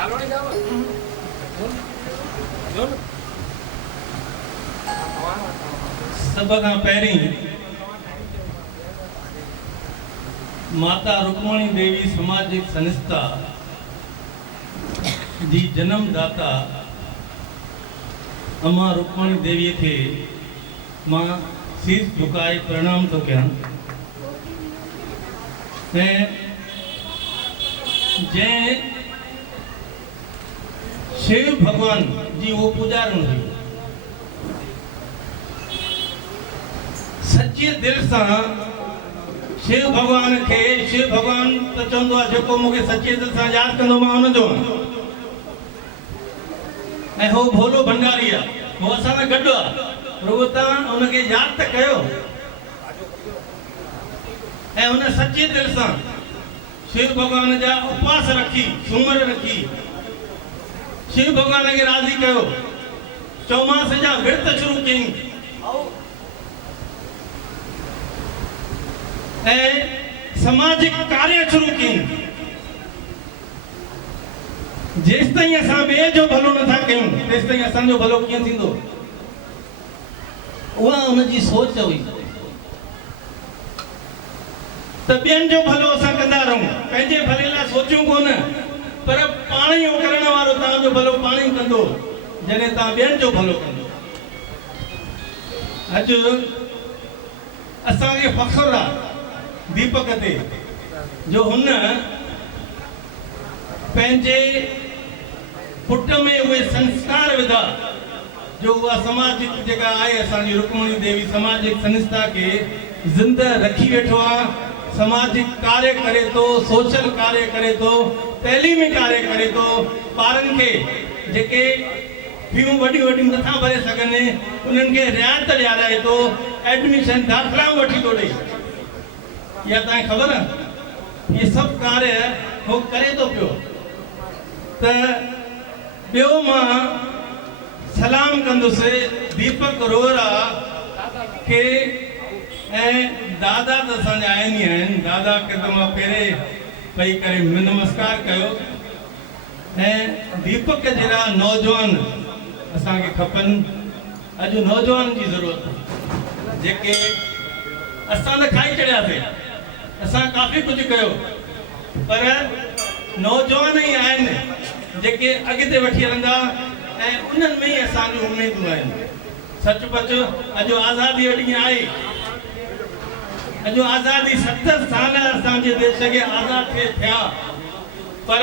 सब खां पहिरीं माता रुक्मणी देवी सामाजिक संस्था जी जन्मदाता अम्मा रुक्मणी देवी खे मां शीश झुकाए प्रणाम तो कयां। जैं शिव भगवान जी वो पुजारण हुई, सच्चे दिल से शिव भगवान के शिव भगवान तो चवंदो आहे जेको मूंखे सच्चे दिल से याद कंदो मां हुनजो ऐं हो भोलो भंडारी आहे, वो असां सां गॾु आहे, रुगो तव्हां हुनखे यादि त कयो ऐं हुन सच्चे दिल से शिव भगवान जा उपवास रखी सूमर रखी शिव भगवान के राजी कयो, चौमास जा विर्त शुरू कई ऐं सामाजिक कार्य शुरू कई। जेस ताईं असां ॿिए जो भलो नथा कयूं तेस ताईं असांजो भलो कीअं थींदो, उहा उनजी सोच हुई त ॿियनि जो भलो असां कंदा रहूं, पंहिंजे भले लाइ सोचियूं कोन, पर पाण ई करण वारो तव्हांजो भलो पाण ई कंदो जॾहिं तव्हां ॿियनि जो भलो कंदो। अॼु असांखे फ़ख्रु आहे दीपक ते जो हुन पंहिंजे पुट में उहे संस्कार विधा जो उहा सामाजिक जेका आहे असांजी रुक्मणी देवी सामाजिक संस्था खे ज़िंदा रखी वेठो आहे, सामाजिक कार्य करे तो, सोशल कार्य करे तो, तैलीमी कार्य करे तो, ॿारनि खे जेके फीयूं वॾियूं वॾियूं नथा भरे सघनि उन्हनि खे रियायत ॾियाराए तो, एडमिशन दाख़िलाऊं वठी थो ॾेई। इहा तव्हांखे ख़बर आहे इहे सभु कार्य हो करे थो पियो। त ॿियो मां सलाम कंदुसि दीपक रोहरा खे ऐं दादा त असांजा आहिनि ई आहिनि, दादा खे त मां पहिरें पई करे नमस्कार कयो ऐं दीपक जहिड़ा नौजवान असांखे खपनि। अॼु नौजवान जी ज़रूरत आहे जेके असां त खाई चढ़ियासीं, असां काफ़ी कुझु कयो पर नौजवान ई आहिनि जेके अॻिते वठी हलंदा ऐं उन्हनि में ई असांजूं उमेदूं आहिनि। सचपच अॼु आज़ादी ॾींहुं आहे, अॼु आज़ादी 70 साल असांजे देश खे आज़ाद थिया, पर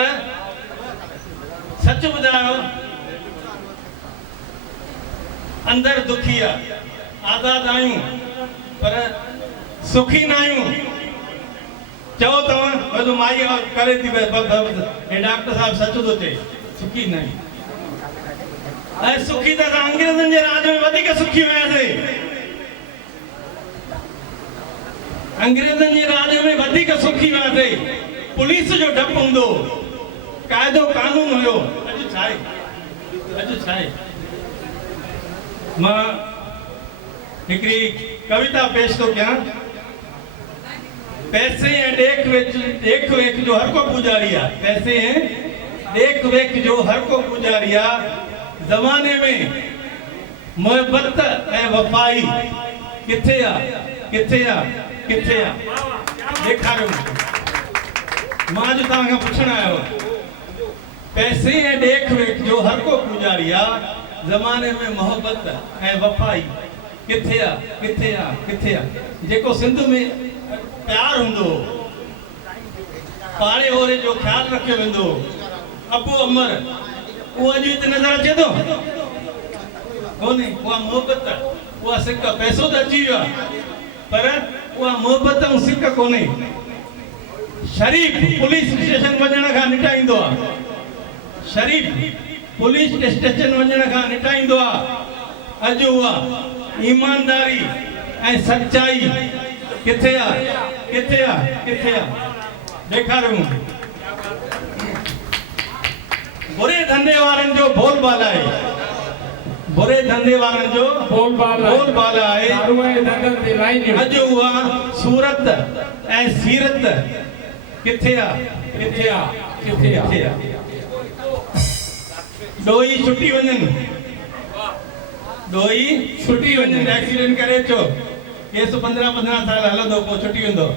सच ॿुधायो अंदरि दुखी आहे। आज़ाद आहियूं पर सुखी न आहियूं। चओ तव्हां वॾो माई करे थी हे डॉक्टर साहब सच थो चए, सुखी न आहियूं। ऐं सुखी त असां अंग्रेज़नि जे राज में वधीक सुखी हुयासीं, अंग्रेज़नि जे राज में वधीक सुखी हुयासीं। पुलिस जो डपु हूंदो, क़ाइदो कानून हुयो। अॼु छा आहे, अॼु छा आहे? मां हिकिड़ी कविता पेश थो कयां। पैसे ऐं ॾेख वेख जो हर को पुजारी आहे, पैसे ऐं ॾेख वेख जो हर को पुजारी आहे। ज़माने में मोहब्बत ऐं वफ़ाई किथे आहे, किथे आहे, किथे आहे? ॾेखारियो। मां अॼु तव्हांखां पुछणु आयो, पैसे ऐं ॾेख वेख जो हर को पुजारी आहे, ज़माने में मोहब्बत ऐं वफ़ाई किथे आहे, किथे आहे, किथे आहे? जेको सिंध में प्यार हूंदो, पाड़े ओरे जो ख़्यालु रखियो वेंदो, अबू अमर, उहो अॼु हिते नज़र अचे थो कोन्हे? उहा मोहबत, उहा सिक, पैसो त अची वियो आहे पर उहा मोहबत ऐं सिक कोन्हे। शरीफ़ पुलिस स्टेशन वञण खां निटाईंदो आहे, शरीफ़ पुलिस स्टेशन वञण खां निटाईंदो आहे। अॼु उहा ईमानदारी ऐं सच्चाई किथे आहे, किथे आहे, किथे आहे? ॾेखारियो। बुरे धंधे वारनि जो बोलबाला आहे, बुरे धंधे वारनि जो बोलबाला आहे। अॼु उहा सूरत ऐं सीरत किथे आहे, किथे आहे, किथे आहे? डोई छुट्टी वञनि, डोई छुट्टी वञनि, एक्सीडेंट करे चो केस 15 साल हलंदो पोइ छुटी वेंदो।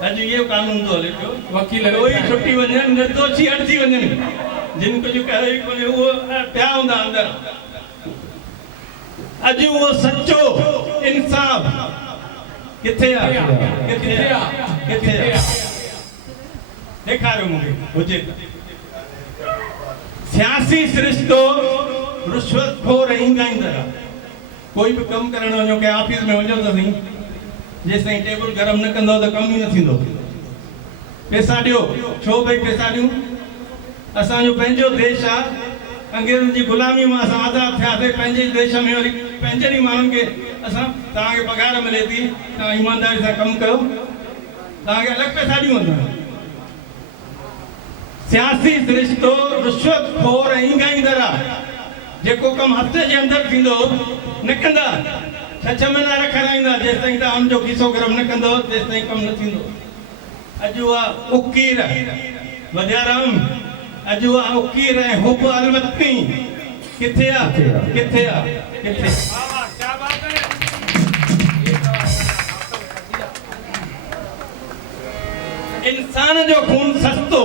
अॼु इहो कानून थो हले पियो, वकील डोई छुटी वञनि, निर्दोषी अटकी वञनि, जिन कुझु कयो ई कोन्हे उहो पिया हूंदा अंदरि। अॼु उहो सचो इंसाफ़ किथे आहे? किथे आहे? किथे आहे? ॾेखारियो मूंखे हुजे त। सियासी सिरिश्तो रिश्वतखोर ऐं ईंगाईंदड़ आहे। कोई बि कमु करणु वञो, कंहिं ऑफिस में वञो त सही, जेसि ताईं टेबल गरम न कंदो त कमु ई न थींदो। पैसा ॾियो, छो भई पैसा ॾियूं? असांजो पंहिंजो देश आहे, अंग्रेज़नि जी ग़ुलामी मां असां आज़ादु थियासीं। पंहिंजे देश में वरी पंहिंजनि ई माण्हुनि खे असां तव्हांखे पघार मिले थी, तव्हां ईमानदारी सां कमु कयो, तव्हांखे अलॻि पैसा ॾियूं असां। सियासी सिरिश्तो रिश्वतखोर ऐं ईंगाईंदड़ आहे। जेको कमु हफ़्ते जे अंदरि थींदो न कंदा, 6 महीना रखाईंदा, जेसि ताईं तव्हां हुनजो खीसो गरम न कंदो तेसि ताईं कमु न थींदो। अॼु उहा उकीर वधियाराम, अॼु उहा उकीर ऐं हुब अलवतनी किथे आहे? किथे आहे? किथे? इंसान जो खून सस्तो,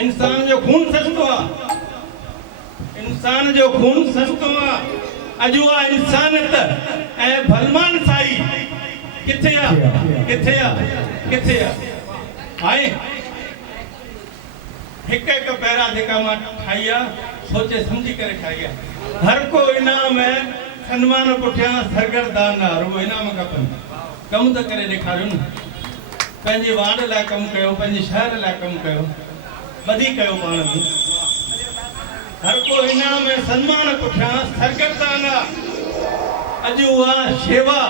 इंसान जो खून सस्तो आहे, इंसान जो खून सस्तो आहे। अॼु उहा इंसानियत ऐं भलमान साई किथे आहे? किथे आहे? किथे आहे? हिकु हिकु पैरा जेका मां ठाही आहे, सोचे सम्झी करे ठाही आहे। हर को इनाम ऐं सन्मान पुठियां सरगर्दान आहे, रुगो इनाम खपनि। कमु त करे ॾेखारियो न, पंहिंजे वार्ड लाइ कमु कयो, पंहिंजे शहर लाइ कमु कयो, ॿधी कयो पाण में। हर को इनाम ऐं सन्मान पुठियां सरगर्दान आहे। अॼु उहा शेवा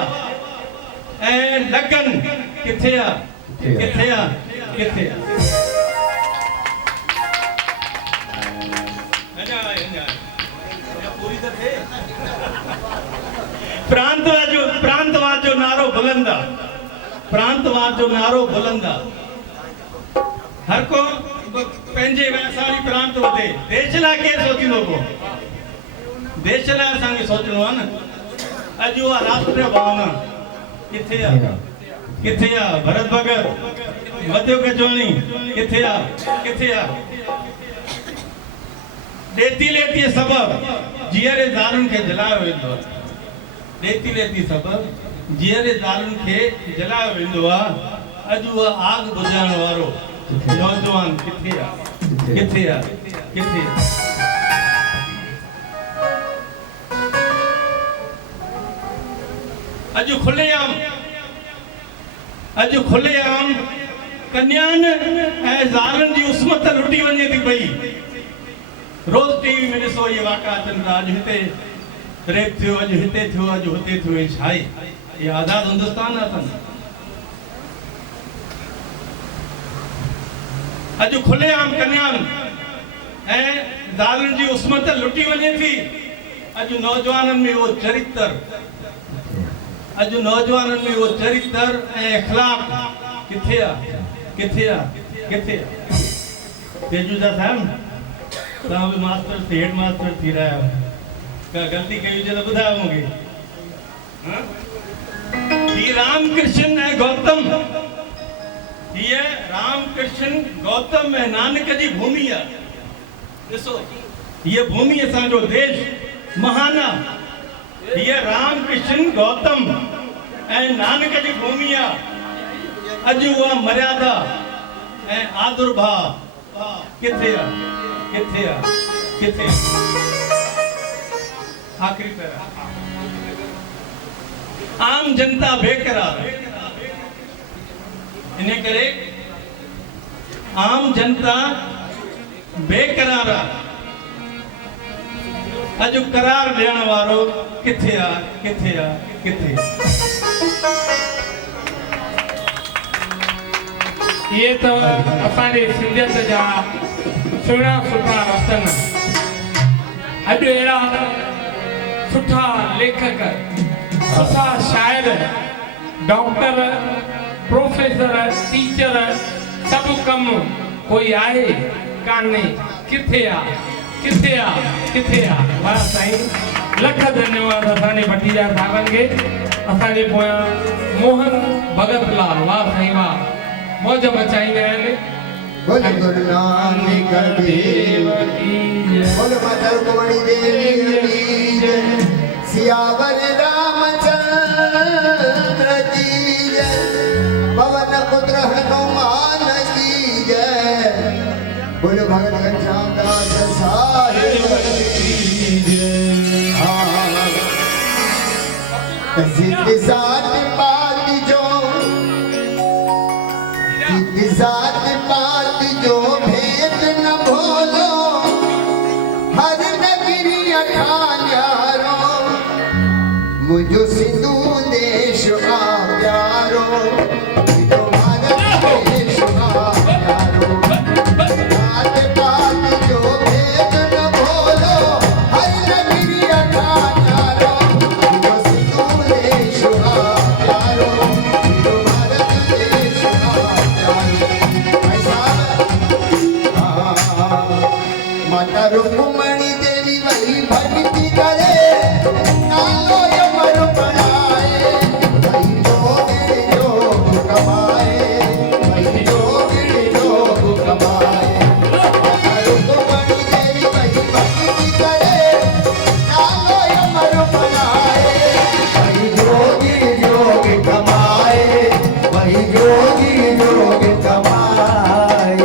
ऐं लगन किथे आहे? किथे आहे? किथे आहे? प्रांतवाद जो नारो बुलंद आहे, प्रांतवाद जो नारो बुलंद आहे। हर को पंहिंजे असांजी प्रांत वधे, देश लाइ केरु सोचींदो पोइ? देश लाइ असांखे सोचणो आहे न। अॼु उहा राष्ट्रीय भावना किथे आहे? किथे आहे? भरत भगत, मध्यो गजवाणी किथे आहे? किथे आहे? ॾेती लेती सबब जीअरे ज़ालुनि खे जलायो वेंदो आहे। ॾेती लेती सबब जीअरे ज़ालुनि खे जलायो वेंदो आहे। अॼु उहा आग बुझाइण वारो नौजवान किथे आहे? किथे आहे? किथे आहे? अॼु खुलेआम कन्यान ऐं ज़ालुनि जी उस्मत लुटी वञे थी पई। रोज़ टीवी में ॾिसो इहे वाक़ा अचनि था, अॼु हिते रेप थियो, अॼु हिते थियो, अॼु हुते थियो। इहे छा आहे? इहे आज़ाद हिंदुस्तान अथनि। अॼु खुलेआम कन्यान ऐं ज़ालुनि जी उस्मत लुटी वञे थी। अॼु नौजवाननि में उहो चरित्र, अॼु नौजवाननि में उहो चरित्र ऐं इख़लाक़ किथे आहे? किथे आहे? किथे आहे? तेजूजा साहब, तव्हां बि मास्टर थी, हेड मास्टर थी रहिया आहियो, का ग़लती कई हुजे त ॿुधायो मूंखे। हीअ रामकृष्ण ऐं गौतम, हीअ रामकृष्ण गौतम ऐं नानक जी भूमि आहे। ॾिसो, हीअ भूमि असांजो देश महान आहे। हीअ रामकृष्ण गौतम ऐं नानक जी भूमि आहे। अॼु उहा मर्यादा ऐं आदुर्भाव किथे आहे? किथे आहे? किथे? आखिरी पैरा, आम जनता बेकरार। इन करे आम जनता बेकरार आहे। अॼु करार ॾियण वारो किथे आहे? किथे आहे? किथे? ये तो असांजे सिंधियत जा सुहिणा सुठा रतन। अॼु अहिड़ा सुठा लेखक, सुठा शाइर, डॉक्टर, प्रोफेसर, टीचर, सभु कमु कोई आहे कान्हे। किथे आहे? किथे आ वाह साईं लख धन्यवाद असांजे भटीजा साहबनि खे असांजे पोयां मोहन भगत लाल वाह साईं वाह मौज मचाईंदा आहिनि बोल गुरु नानक देव की जय बोल माता रुक्मणी देवी की जय सियावर रामचंद्र की जय पवन पुत्र हनुमान की जय बोल भगत घनश्याम दास साहिब की जय सिद्ध सात पात जो सिद्ध सात पात जो भेद न भोलो हर नगरी अठान्यारो मुझो सिंधु देश आ प्यारो मुझो भारत देश आ प्यारो सात पात जो भेद न भोलो हर नगरी अठान्यारो मुझो सिंधु देश आ प्यारो मुझो भारत देश आ माता रुक्मणी देवी वही भक्ति करे नालो यमर बनाए वही जोग कमाए वही जोग कमाए माता रुक्मणी देवी वही भक्ति करे नालो यमर बनाए वही जोग कमाए वही जोग कमाए